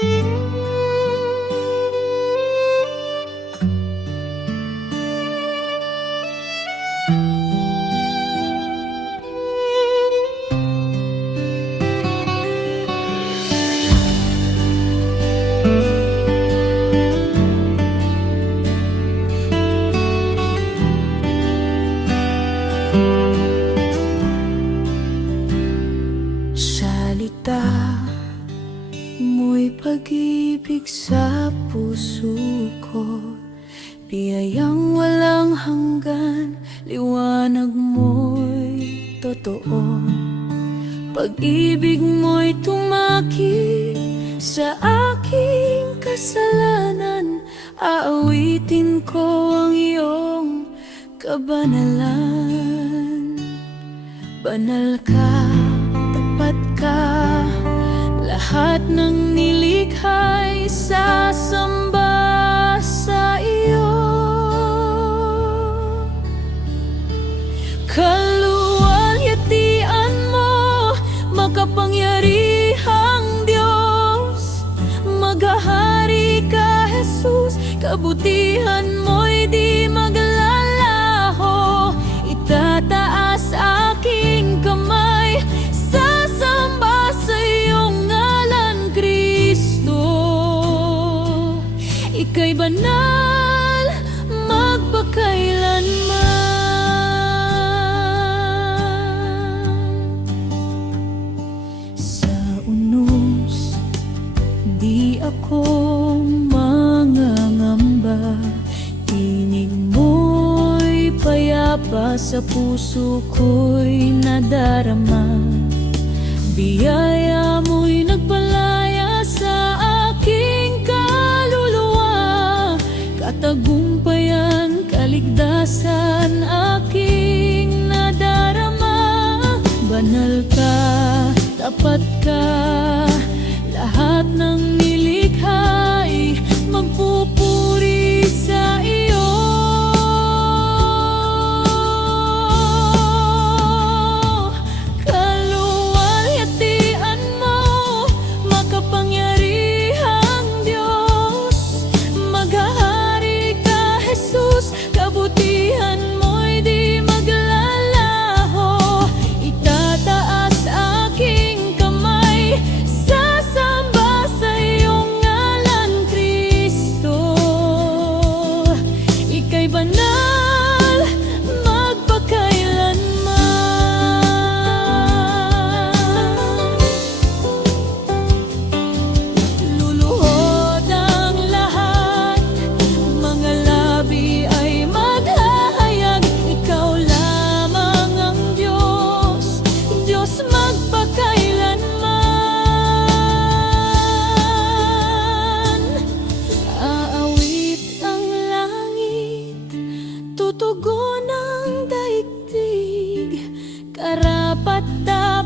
Música pag-ibig sa puso ko. Biyayang walang hanggan Liwanag mo'y totoo. Pag-ibig mo'y tumaki Sa aking kasalanan. Aawitin ko ang iyong kabanalan. Banal ka, tapat ka Lahat ng nilikha'y sasamba sa iyo. Kaluwalhatian mo Makapangyarihang Diyos. Maghahari ka, Jesus. Kabutihan mo'y Ika'y banal magpakailanman. Sa unos Di ako mangangamba. Tinig mo'y payapa Sa puso ko'y nadarama. Biyaya mo'y nagpalaya ka, tapat ka. Lahat ng nilikha ay magpupuri sa iyo ng daigdig. Karapat dapat